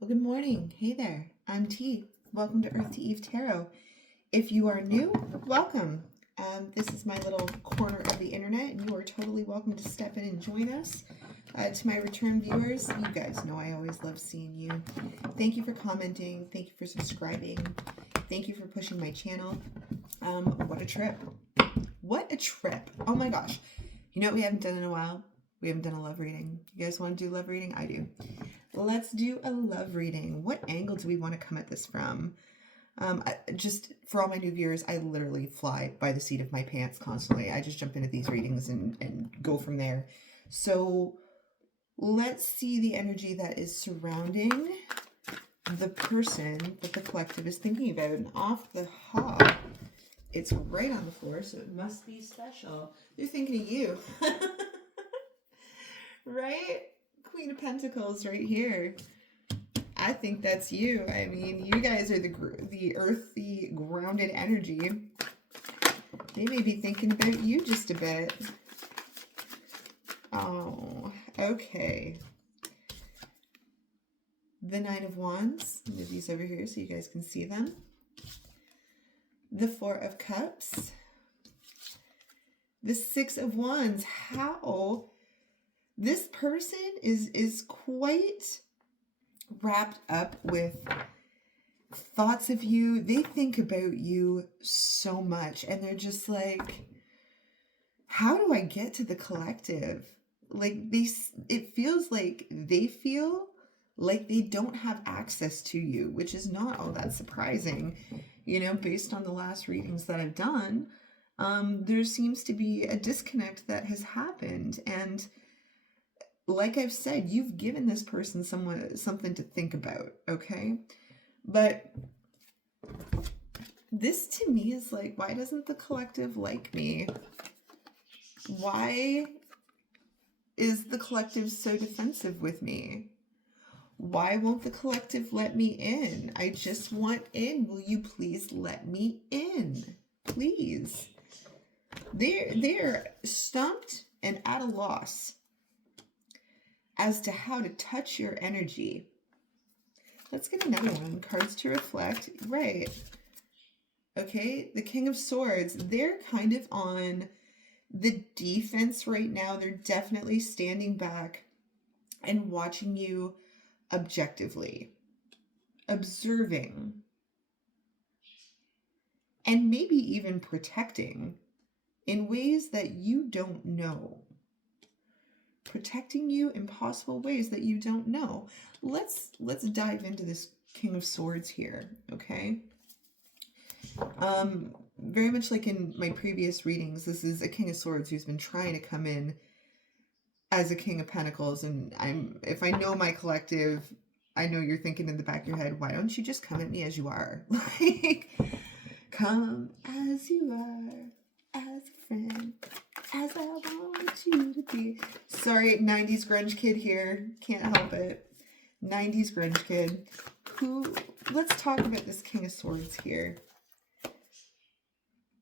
Well, good morning. Hey there. I'm T. Welcome to Earth to Eve Tarot. If you are new, welcome. This is my little corner of the internet, and you are totally welcome to step in and join us. To my return viewers, you guys know I always love seeing you. Thank you for commenting. Thank you for subscribing. Thank you for pushing my channel. What a trip. What a trip. Oh my gosh. You know what we haven't done in a while? We haven't done a love reading. You guys want to do love reading? I do. Let's do a love reading. What angle do we want to come at this from? Just for all my new viewers, I literally fly by the seat of my pants constantly. I just jump into these readings and go from there. So let's see the energy that is surrounding the person that the collective is thinking about. And off the hop, it's right on the floor, so it must be special. They're thinking of you. Right? Queen of Pentacles right here. I think that's you. I mean, you guys are the earthy, grounded energy. They may be thinking about you just a bit. Oh, okay. The Nine of Wands. Move these over here so you guys can see them. The Four of Cups. The Six of Wands. How this person is quite wrapped up with thoughts of you. They think about you so much, and they're just like, how do I get to the collective? Like, it feels like they feel like they don't have access to you, which is not all that surprising, you know, based on the last readings that I've done. There seems to be a disconnect that has happened, and like I've said, you've given this person something to think about, okay? But this to me is like, why doesn't the collective like me? Why is the collective so defensive with me? Why won't the collective let me in? I just want in. Will you please let me in? Please. They're stumped and at a loss as to how to touch your energy. Let's get another one. Cards to reflect. Right. Okay. The King of Swords. They're kind of on the defense right now. They're definitely standing back and watching you objectively, observing, and maybe even protecting in ways that you don't know. Protecting you in possible ways that you don't know. Let's dive into this King of Swords here, okay? Very much like in my previous readings, this is a King of Swords who's been trying to come in as a King of Pentacles, and if I know my collective, I know you're thinking in the back of your head, why don't you just come at me as you are? Like, come as you are, as a friend, as I want you to be. Sorry, 90s grunge kid here. Can't help it. 90s grunge kid. Let's talk about this King of Swords here.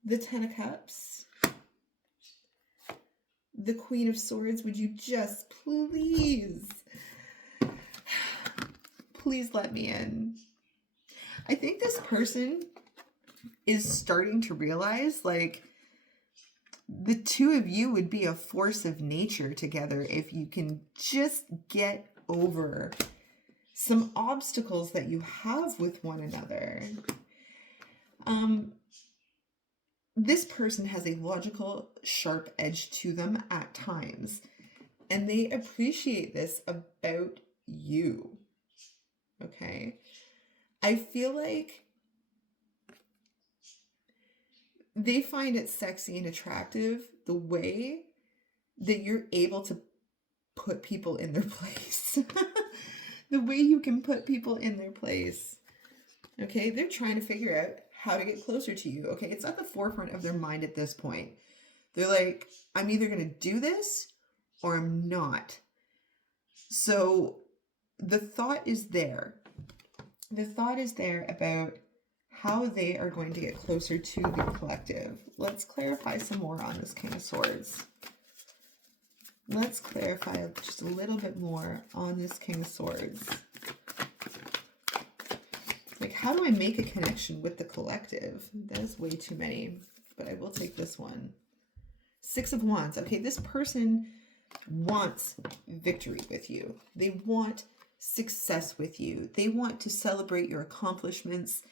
The Ten of Cups. The Queen of Swords. Would you just please let me in? I think this person is starting to realize, like, the two of you would be a force of nature together if you can just get over some obstacles that you have with one another. This person has a logical, sharp edge to them at times, and they appreciate this about you. Okay? I feel like they find it sexy and attractive the way that you're able to put people in their place. The way you can put people in their place. Okay, they're trying to figure out how to get closer to you. Okay, it's at the forefront of their mind at this point. They're like, I'm either going to do this or I'm not. So the thought is there. The thought is there about how they are going to get closer to the collective. Let's clarify some more on this King of Swords. Let's clarify just a little bit more on this King of Swords. how do I make a connection with the collective? That is way too many, but I will take this one. Six of Wands. Okay, this person wants victory with you. They want success with you. They want to celebrate your accomplishments.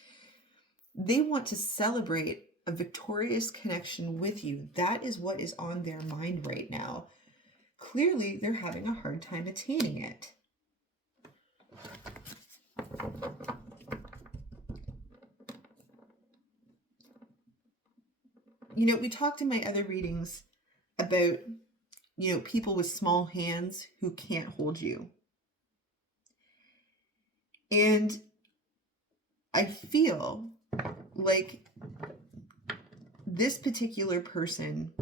They want to celebrate a victorious connection with you. That is what is on their mind right now. Clearly, they're having a hard time attaining it. You know, we talked in my other readings about, you know, people with small hands who can't hold you. And I feel like this particular person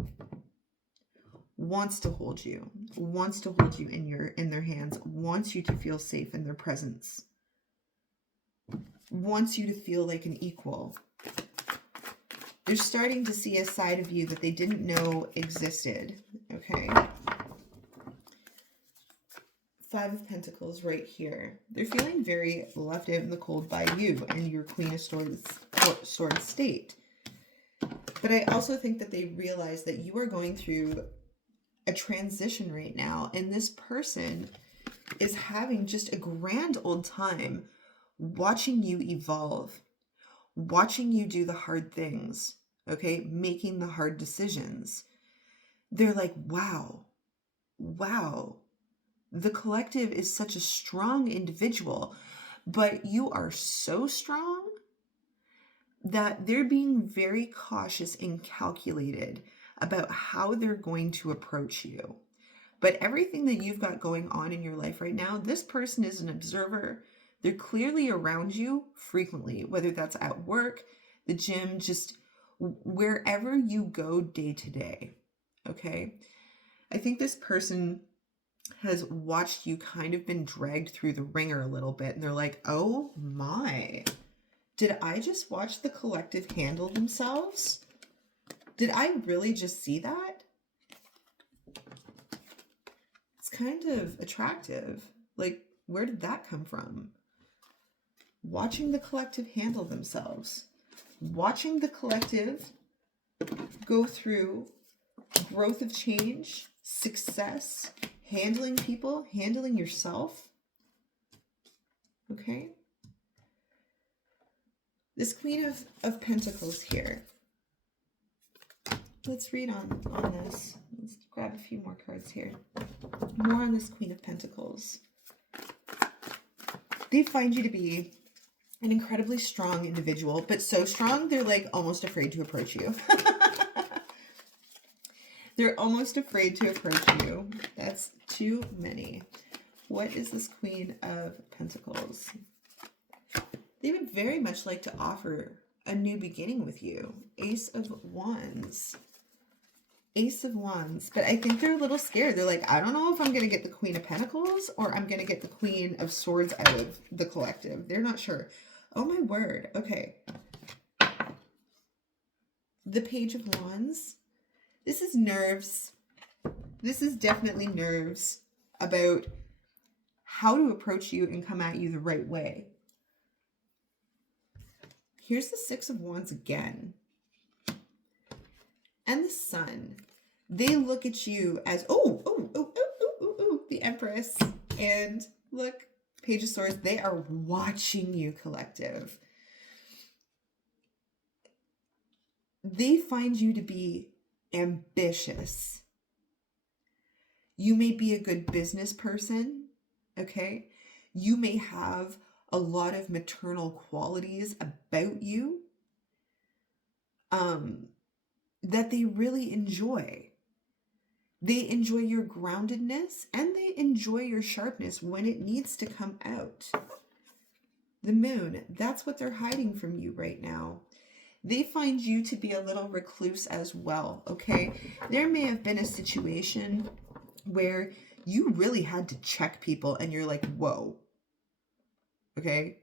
wants to hold you in their hands, wants you to feel safe in their presence, wants you to feel like an equal. They're starting to see a side of you that they didn't know existed, okay? Five of Pentacles right here. They're feeling very left out in the cold by you and your Queen of Swords state. But I also think that they realize that you are going through a transition right now, and this person is having just a grand old time watching you evolve, watching you do the hard things, okay, making the hard decisions. They're like, wow, the collective is such a strong individual, but you are so strong that they're being very cautious and calculated about how they're going to approach you. But everything that you've got going on in your life right now, this person is an observer. They're clearly around you frequently, whether that's at work, the gym, just wherever you go day to day, okay? I think this person has watched you kind of been dragged through the ringer a little bit, and they're like, oh my, did I just watch the collective handle themselves? Did I really just see that? It's kind of attractive. Like, where did that come from? Watching the collective handle themselves. Watching the collective go through growth of change, success, handling people, handling yourself. Okay? This Queen of Pentacles here. Let's read on this. Let's grab a few more cards here. More on this Queen of Pentacles. They find you to be an incredibly strong individual, but so strong they're like almost afraid to approach you. They're almost afraid to approach you. That's too many. What is this Queen of Pentacles? They would very much like to offer a new beginning with you. Ace of Wands. Ace of Wands. But I think they're a little scared. They're like, I don't know if I'm going to get the Queen of Pentacles or I'm going to get the Queen of Swords out of the collective. They're not sure. Oh my word. Okay. The Page of Wands. This is nerves. This is definitely nerves about how to approach you and come at you the right way. Here's the Six of Wands again. And the Sun. They look at you as, the Empress. And look, Page of Swords, they are watching you, collective. They find you to be ambitious. You may be a good business person, okay? You may have a lot of maternal qualities about you that they really enjoy. They enjoy your groundedness and they enjoy your sharpness when it needs to come out. The Moon, that's what they're hiding from you right now. They find you to be a little recluse as well, okay? There may have been a situation where you really had to check people and you're like, whoa, okay?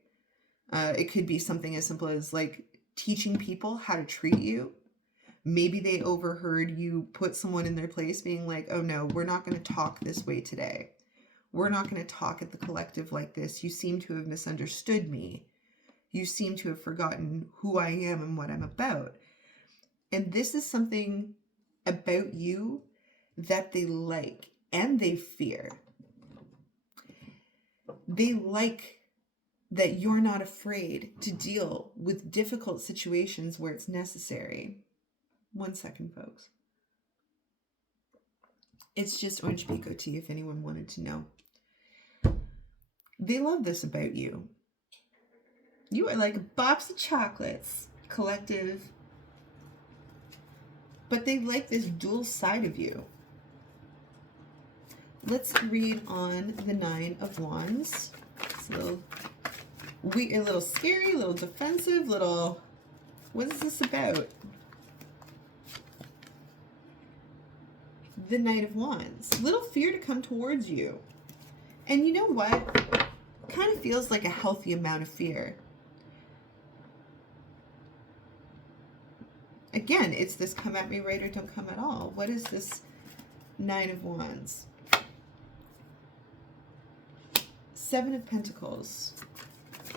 It could be something as simple as like teaching people how to treat you. Maybe they overheard you put someone in their place being like, oh no, we're not going to talk this way today. We're not going to talk at the collective like this. You seem to have misunderstood me. You seem to have forgotten who I am and what I'm about. And this is something about you that they like and they fear. They like that you're not afraid to deal with difficult situations where it's necessary. 1 second, folks. It's just orange pekoe tea if anyone wanted to know. They love this about you. You are like a box of chocolates, collective. But they like this dual side of you. Let's read on the 9 of Wands. It's a little scary, a little defensive, what is this about? The Knight of Wands. Little fear to come towards you. And you know what? Kind of feels like a healthy amount of fear. Again, it's this come at me right or don't come at all. What is this 9 of Wands? 7 of Pentacles.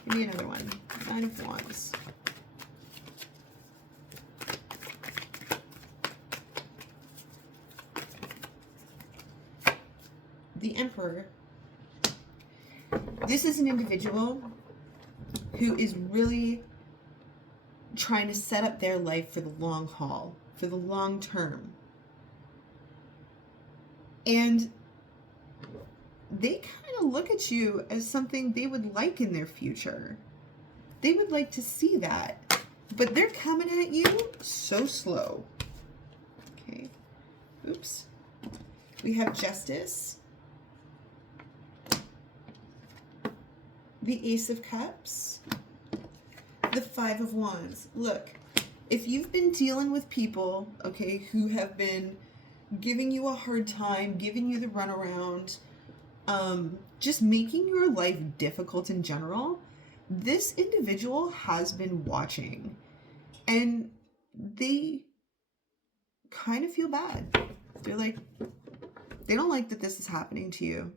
Give me another one. 9 of Wands. The Emperor. This is an individual who is really trying to set up their life for the long haul, for the long term. And they kind of look at you as something they would like in their future. They would like to see that. But they're coming at you so slow. Okay. Oops. We have Justice. The Ace of Cups. The 5 of Wands. Look, if you've been dealing with people, okay, who have been giving you a hard time, giving you the runaround, just making your life difficult in general, this individual has been watching. And they kind of feel bad. They're like, they don't like that this is happening to you.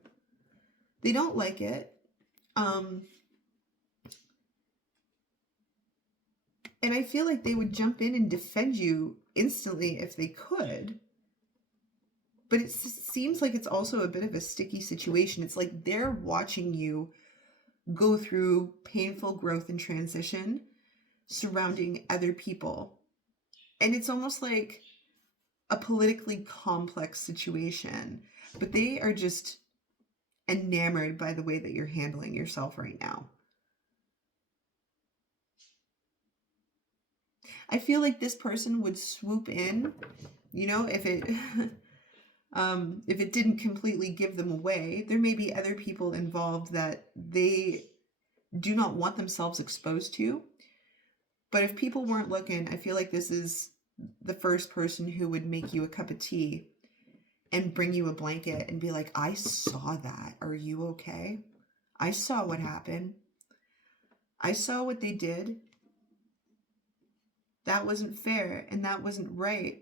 They don't like it. And I feel like they would jump in and defend you instantly if they could. But it seems like it's also a bit of a sticky situation. It's like they're watching you go through painful growth and transition surrounding other people. And it's almost like a politically complex situation. But they are just enamored by the way that you're handling yourself right now. I feel like this person would swoop in, you know, if it didn't completely give them away. There may be other people involved that they do not want themselves exposed to. But if people weren't looking, I feel like this is the first person who would make you a cup of tea and bring you a blanket and be like, I saw that. Are you okay? I saw what happened. I saw what they did. That wasn't fair and that wasn't right.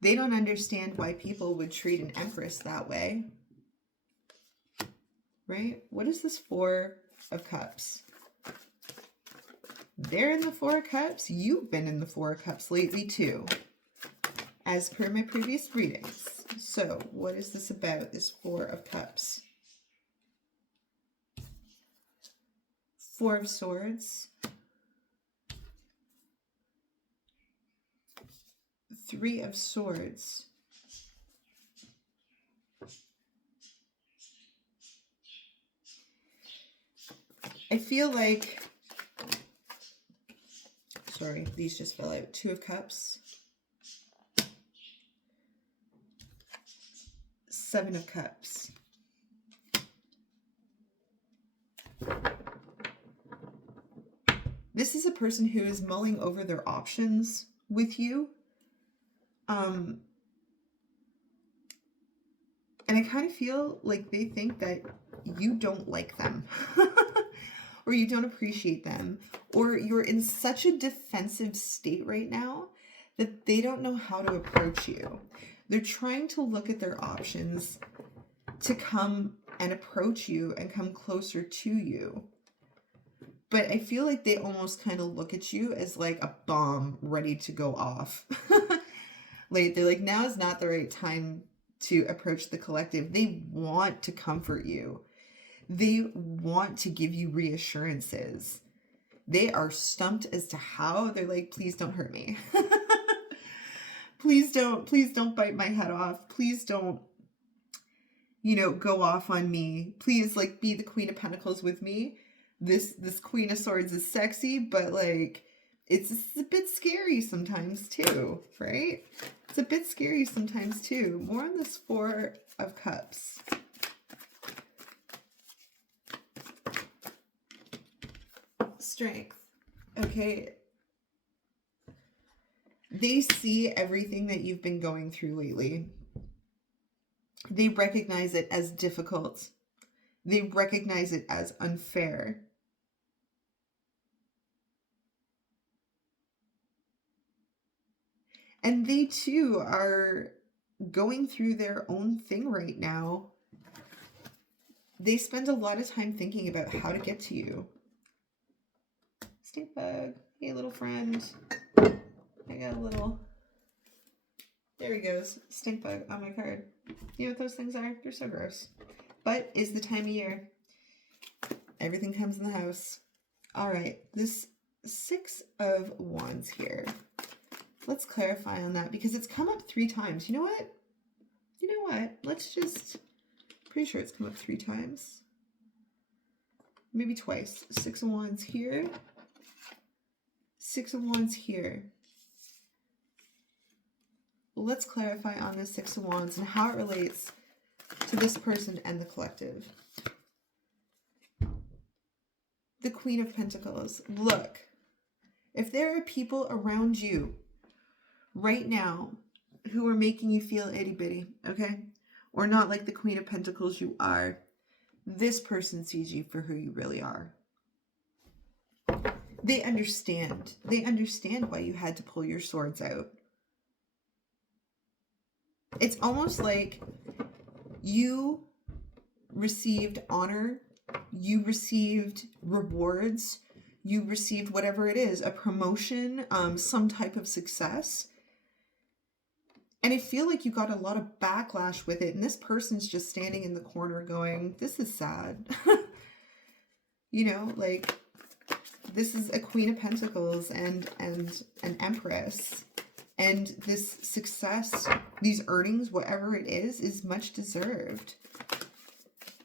They don't understand why people would treat an empress that way. Right? What is this 4 of Cups? They're in the 4 of Cups. You've been in the 4 of Cups lately too, as per my previous readings. So what is this about, this 4 of Cups? 4 of Swords. 3 of Swords. I feel like, sorry, these just fell out. 2 of Cups. 7 of Cups. This is a person who is mulling over their options with you. And I kind of feel like they think that you don't like them or you don't appreciate them, or you're in such a defensive state right now that they don't know how to approach you. They're trying to look at their options to come and approach you and come closer to you. But I feel like they almost kind of look at you as like a bomb ready to go off. Like, they're like, now is not the right time to approach the collective. They want to comfort you. They want to give you reassurances. They are stumped as to how. They're like, please don't hurt me. Please don't bite my head off. Please don't, go off on me. Please, like, be the Queen of Pentacles with me. This Queen of Swords is sexy, but like, it's a bit scary sometimes too, right? It's a bit scary sometimes too. More on this Four of Cups. Strength. Okay. They see everything that you've been going through lately. They recognize it as difficult. They recognize it as unfair. And they too are going through their own thing right now. They spend a lot of time thinking about how to get to you. Stink bug. Hey, little friend. I got a little... There he goes. Stink bug on my card. You know what those things are? They're so gross. But it's the time of year. Everything comes in the house. All right. This Six of Wands here. Let's clarify on that because it's come up 3 times. You know what? Let's just... Pretty sure it's come up 3 times. Maybe twice. 6 of Wands here. 6 of Wands here. Let's clarify on this 6 of Wands and how it relates to this person and the collective. The Queen of Pentacles. Look, if there are people around you right now who are making you feel itty bitty, okay? Or not like the Queen of Pentacles you are, this person sees you for who you really are. They understand. They understand why you had to pull your swords out. It's almost like you received honor, you received rewards, you received whatever it is, a promotion, some type of success. And I feel like you got a lot of backlash with it. And this person's just standing in the corner going, this is sad. Like, this is a Queen of Pentacles and an Empress. And this success, these earnings, whatever it is much deserved.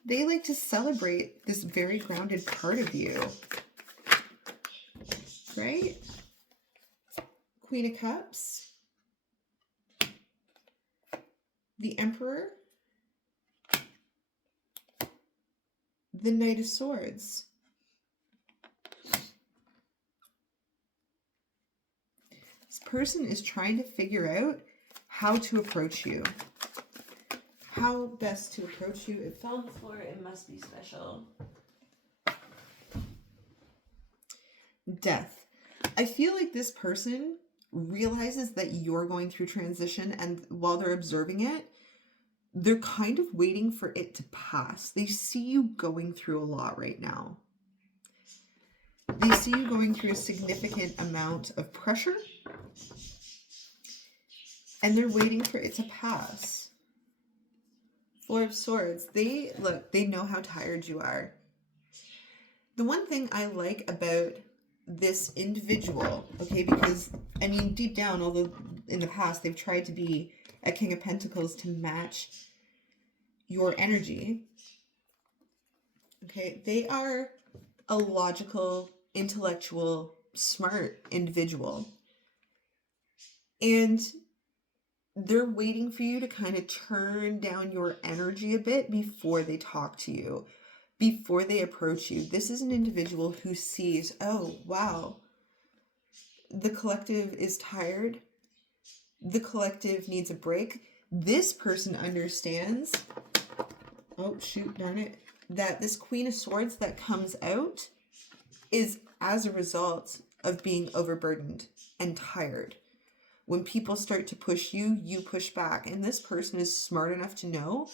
They like to celebrate this very grounded part of you. Right? Queen of Cups. The Emperor. The Knight of Swords. This person is trying to figure out how to approach you. How best to approach you. It fell on the floor. It must be special. Death. I feel like this person realizes that you're going through transition, and while they're observing it, they're kind of waiting for it to pass. They see you going through a lot right now. They see you going through a significant amount of pressure, and they're waiting for it to pass. Four of Swords. They know how tired you are. The one thing I like about this individual, okay, because, I mean, deep down, although in the past they've tried to be a King of Pentacles to match your energy, okay, they are a logical, intellectual, smart individual. And they're waiting for you to kind of turn down your energy a bit before they talk to you, before they approach you. This is an individual who sees, oh, wow, the collective is tired. The collective needs a break. This person understands, oh, shoot, darn it, that this Queen of Swords that comes out is as a result of being overburdened and tired. When people start to push you, you push back. And this person is smart enough to know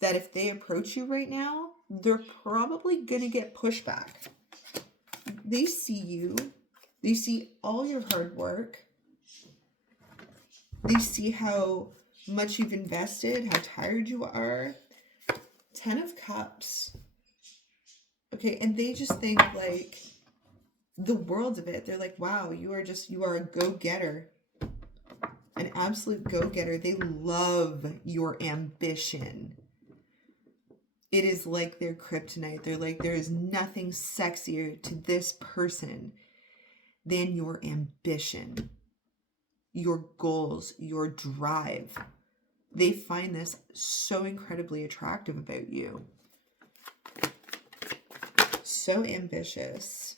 that if they approach you right now, they're probably going to get pushback. They see you. They see all your hard work. They see how much you've invested, how tired you are. 10 of Cups. Okay, and they just think like the world of it. They're like, wow, you are a go-getter. An absolute go-getter. They love your ambition. It is like their kryptonite. They're like, there is nothing sexier to this person than your ambition, your goals, your drive. They find this so incredibly attractive about you. So ambitious.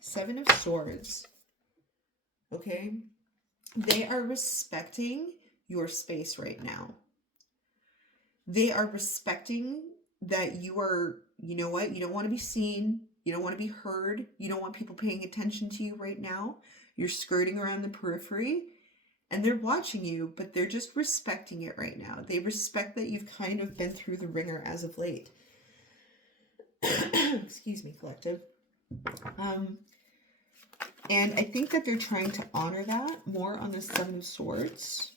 7 of Swords. Okay? They are respecting your space right now. They are respecting that you are, you know what? You don't want to be seen. You don't want to be heard. You don't want people paying attention to you right now. You're skirting around the periphery and they're watching you, but they're just respecting it right now. They respect that you've kind of been through the ringer as of late. Excuse me, collective. And I think that they're trying to honor that more on the 7 of Swords.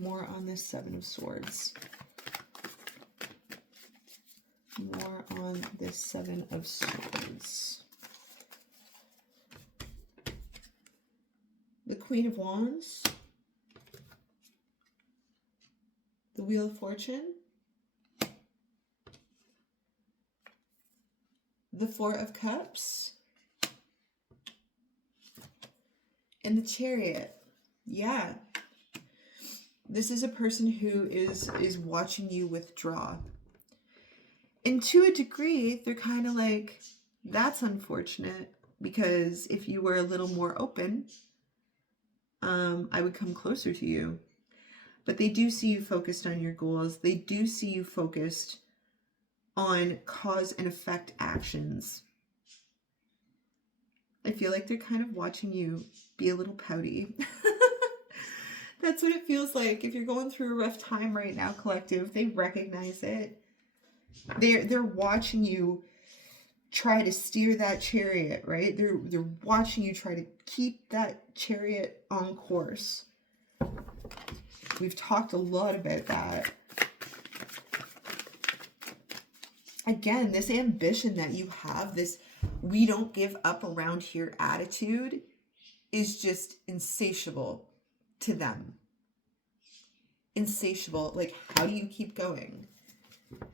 More on this 7 of Swords. More on this 7 of Swords. The Queen of Wands. The Wheel of Fortune. The 4 of Cups. And the Chariot. Yeah. This is a person who is watching you withdraw. And to a degree, they're kind of like, that's unfortunate, because if you were a little more open, I would come closer to you. But they do see you focused on your goals. They do see you focused on cause and effect actions. I feel like they're kind of watching you be a little pouty. That's what it feels like. If you're going through a rough time right now, collective, they recognize it. They're watching you try to steer that chariot, right? They're watching you try to keep that chariot on course. We've talked a lot about that. Again, this ambition that you have, this we don't give up around here attitude is just insatiable to them. Insatiable. Like, how do you keep going?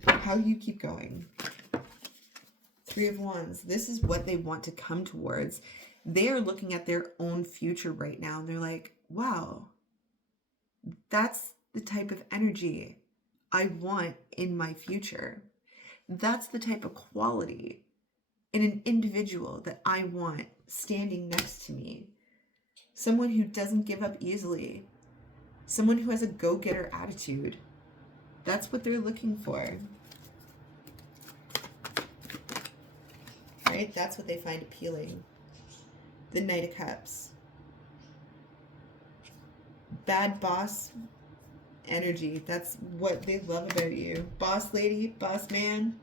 How do you keep going? 3 of Wands. This is what they want to come towards. They are looking at their own future right now and they're like, wow, that's the type of energy I want in my future. That's the type of quality in an individual that I want standing next to me. Someone who doesn't give up easily. Someone who has a go-getter attitude. That's what they're looking for. Right? That's what they find appealing. The Knight of Cups. Bad boss energy. That's what they love about you. Boss lady, boss man,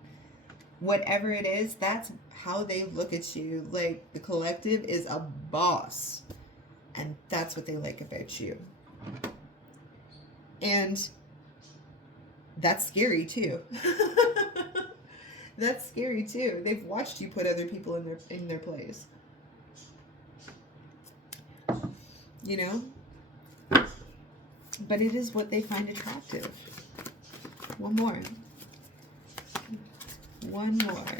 whatever it is, that's how they look at you. Like, the collective is a boss. And that's what they like about you. And that's scary too. That's scary too. They've watched you put other people in their place. You know? But it is what they find attractive. One more. One more.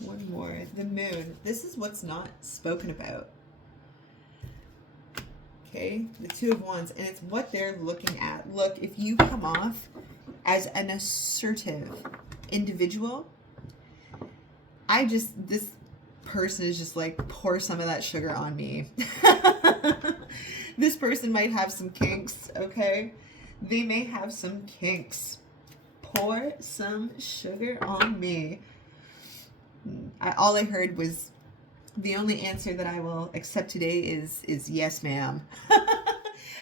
One more. The Moon. This is what's not spoken about. Okay? The 2 of Wands. And it's what they're looking at. Look, if you come off as an assertive individual, this person is just like, pour some of that sugar on me. This person might have some kinks, okay? They may have some kinks. Pour some sugar on me. All I heard was The only answer that I will accept today is yes, ma'am.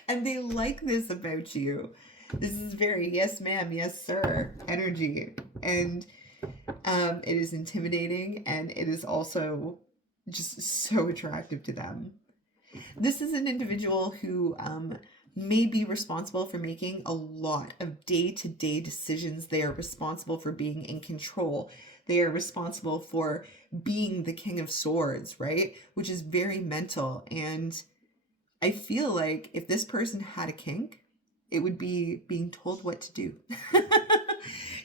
And they like this about you. This is very yes, ma'am, yes, sir energy. And it is intimidating, and it is also just so attractive to them. This is an individual who may be responsible for making a lot of day-to-day decisions. They are responsible for being in control. They are responsible for being the King of Swords, right? Which is very mental. And I feel like if this person had a kink, it would be being told what to do.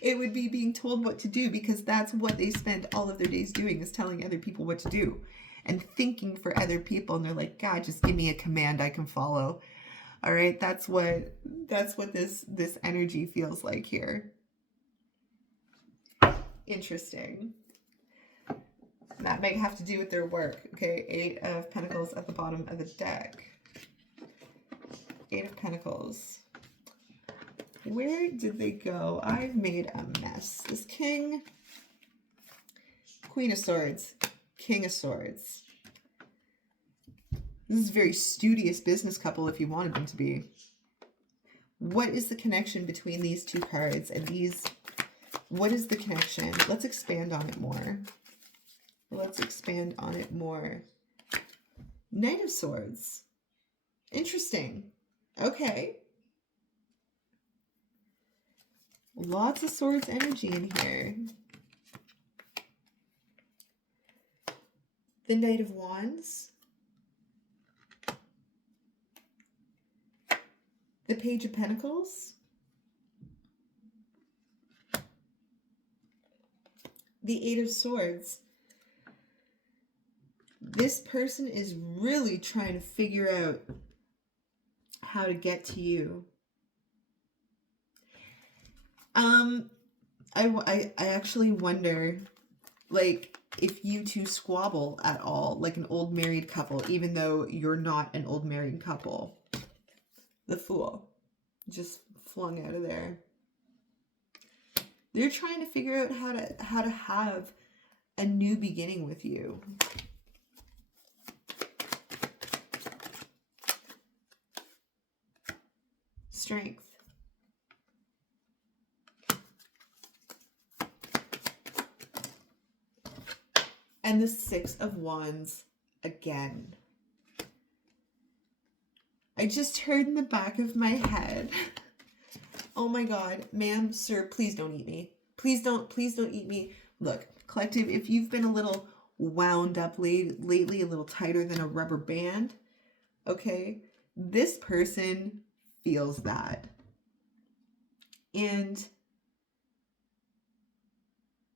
It would be being told what to do, because that's what they spend all of their days doing, is telling other people what to do and thinking for other people. And they're like, God, just give me a command I can follow. All right, that's what this energy feels like here. Interesting. That might have to do with their work. Okay, 8 of Pentacles at the bottom of the deck. 8 of Pentacles. Where did they go? I've made a mess. This King, Queen of Swords, King of Swords. This is a very studious business couple if you wanted them to be. What is the connection between these two cards and these? What is the connection? Let's expand on it more. Let's expand on it more. Knight of Swords. Interesting. Okay. Lots of swords energy in here. The Knight of Wands. The Page of Pentacles. The 8 of Swords. This person is really trying to figure out how to get to you. I actually wonder, like, if you two squabble at all, like an old married couple, even though you're not an old married couple. The Fool just flung out of there. They're trying to figure out how to have a new beginning with you. Strength. And the 6 of Wands again. I just heard in the back of my head, oh my God, ma'am, sir, please don't eat me. Please don't eat me. Look, collective, if you've been a little wound up lately, a little tighter than a rubber band, okay, this person feels that. And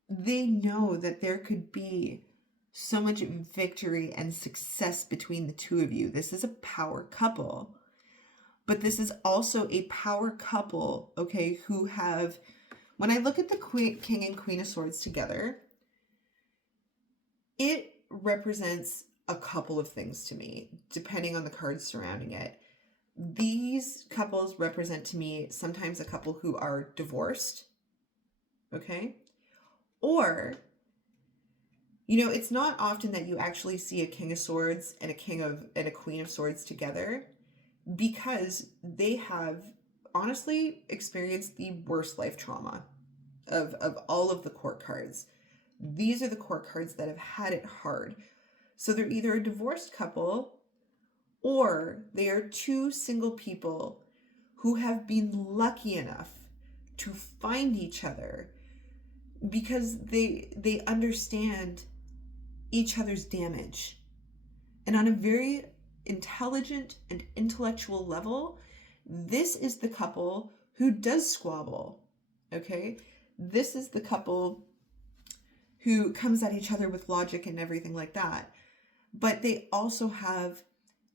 they know that there could be so much victory and success between the two of you. This is a power couple, but this is also a power couple, okay, who have, when I look at the King and Queen of Swords together, it represents a couple of things to me, depending on the cards surrounding it. These couples represent to me sometimes a couple who are divorced, okay, or, you know, it's not often that you actually see a King of Swords and a Queen of Swords together, because they have honestly experienced the worst life trauma of all of the court cards. These are the court cards that have had it hard. So they're either a divorced couple, or they are two single people who have been lucky enough to find each other because they understand each other's damage. And on a very intelligent and intellectual level, this is the couple who does squabble, okay? This is the couple who comes at each other with logic and everything like that. But they also have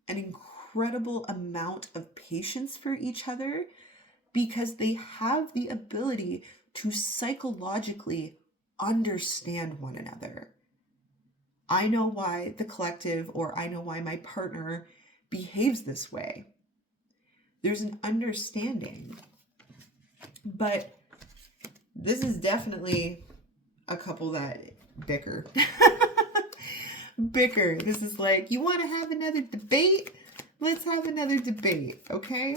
an incredible amount of patience for each other because they have the ability to psychologically understand one another. I know why the collective, or I know why my partner behaves this way. There's an understanding. But this is definitely a couple that bicker. bicker. This is like, you want to have another debate? Let's have another debate, okay?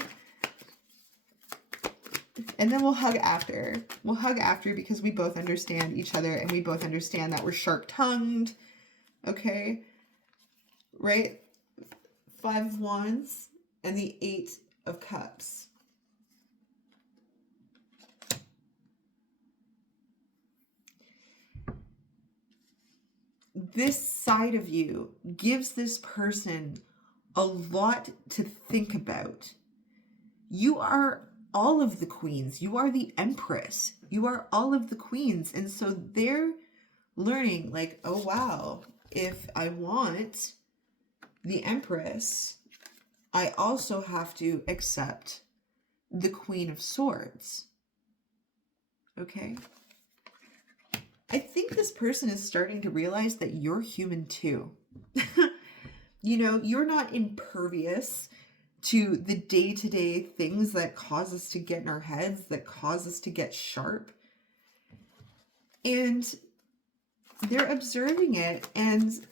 And then we'll hug after. We'll hug after because we both understand each other and we both understand that we're shark-tongued, okay? Right? 5 of Wands and the 8 of Cups. This side of you gives this person a lot to think about. You are all of the queens. You are the Empress. You are all of the queens. And so they're learning like, oh, wow, if I want the Empress, I also have to accept the Queen of Swords. Okay? I think this person is starting to realize that you're human too. You know, you're not impervious to the day-to-day things that cause us to get in our heads, that cause us to get sharp. And they're observing it, and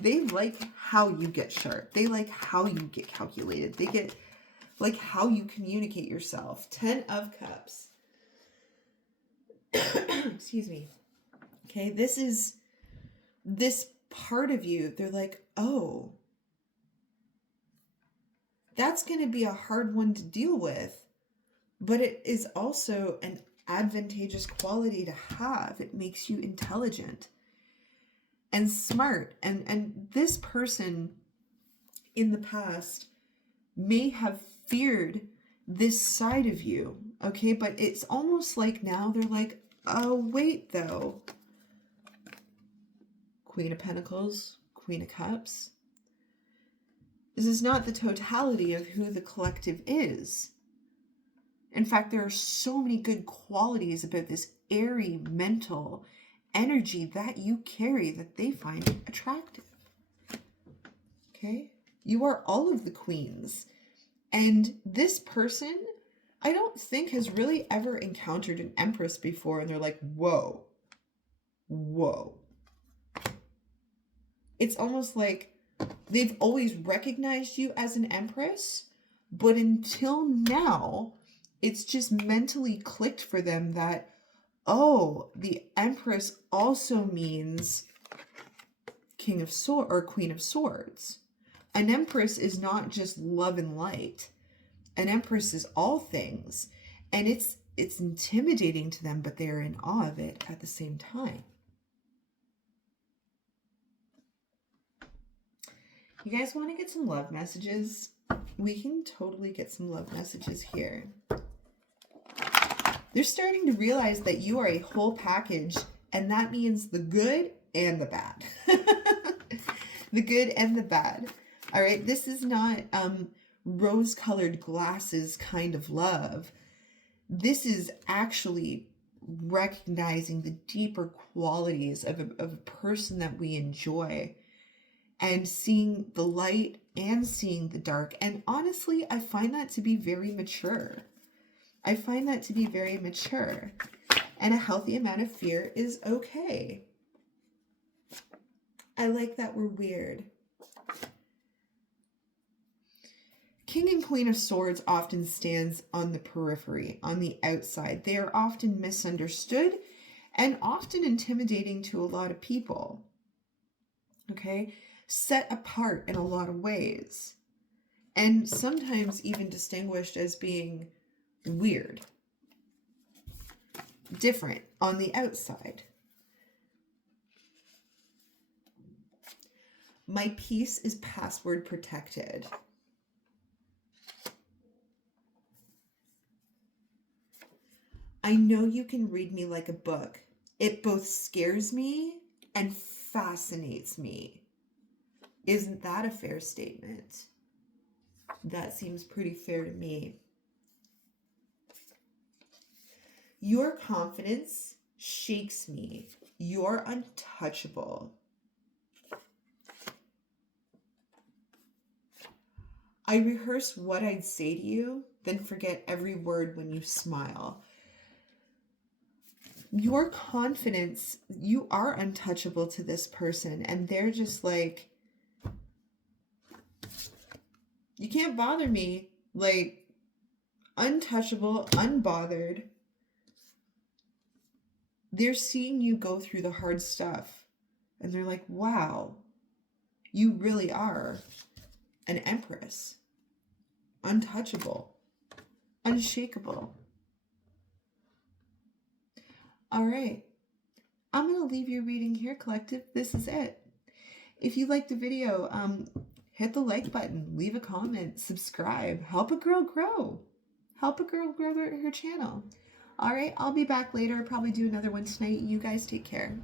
they like how you get sharp. They like how you get calculated. They get like how you communicate yourself. 10 of Cups. Excuse me. Okay, this is this part of you. They're like, oh, that's going to be a hard one to deal with, but it is also an advantageous quality to have. It makes you intelligent and smart. And this person in the past may have feared this side of you, okay? But it's almost like now they're like, oh, wait, though. Queen of Pentacles, Queen of Cups. This is not the totality of who the collective is. In fact, there are so many good qualities about this airy mental energy that you carry that they find attractive. Okay? You are all of the queens. And this person, I don't think has really ever encountered an Empress before, and they're like, whoa, whoa. It's almost like they've always recognized you as an Empress, but until now, it's just mentally clicked for them that, oh, the Empress also means King of Swords or Queen of Swords. An Empress is not just love and light. An Empress is all things, and it's intimidating to them, but they are in awe of it at the same time. You guys want to get some love messages? We can totally get some love messages here. They're starting to realize that you are a whole package, and that means the good and the bad. The good and the bad. All right, this is not rose-colored glasses kind of love. This is actually recognizing the deeper qualities of a person that we enjoy, and seeing the light and seeing the dark. And honestly, I find that to be very mature. I find that to be very mature. And a healthy amount of fear is okay. I like that we're weird. King and Queen of Swords often stands on the periphery, on the outside. They are often misunderstood and often intimidating to a lot of people. Okay? Set apart in a lot of ways. And sometimes even distinguished as being weird. Different on the outside. My peace is password protected. I know you can read me like a book. It both scares me and fascinates me. Isn't that a fair statement? That seems pretty fair to me. Your confidence shakes me. You're untouchable. I rehearse what I'd say to you, then forget every word when you smile. your confidence, you are untouchable to this person, and they're just like, you can't bother me. Like, untouchable, unbothered. They're seeing you go through the hard stuff, and they're like, wow, you really are an empress. Untouchable, unshakable. All right, I'm going to leave your reading here, collective. This is it. If you liked the video, hit the like button, leave a comment, subscribe, help a girl grow. Help a girl grow her channel. All right, I'll be back later, probably do another one tonight. You guys take care.